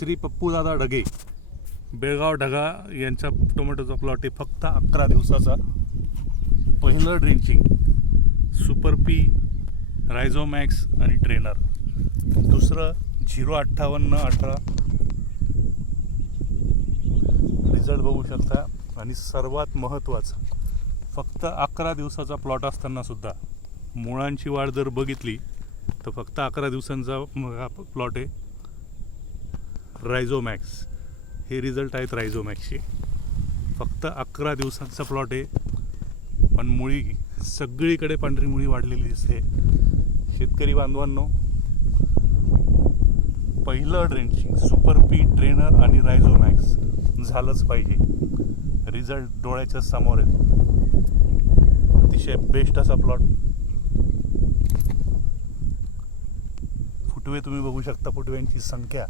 श्री पप्पूदादा ढगे बेळगाव ढगा यांचा टोमॅटोचा प्लॉट आहे फक्त अकरा दिवसाचा. पहिलं ड्रिंचिंग सुपर पी रायझोमॅक्स आणि ट्रेनर दुसरं झिरो अठ्ठावन्न अठरा. रिझल्ट बघू शकता. आणि सर्वात महत्त्वाचं फक्त अकरा दिवसाचा प्लॉट असताना सुद्धा मुळांची वाढ जर बघितली तर फक्त अकरा दिवसांचा प्लॉट आहे. रायझोमॅक्स. हे रिझल्ट आहेत रायझोमॅक्सचे. फक्त अकरा दिवसांचा प्लॉट आहे. पण मुळी सगळीकडे पांढरी मुळी वाढलेली दिसते. शेतकरी बांधवांनो पहिलं ड्रेंचिंग सुपर पी ट्रेनर आणि रायझोमॅक्स झालंच पाहिजे. रिझल्ट डोळ्याच्या समोर आहेत अतिशय बेस्ट असा प्लॉट. फुटवे तुम्ही बघू शकता फुटव्यांची संख्या.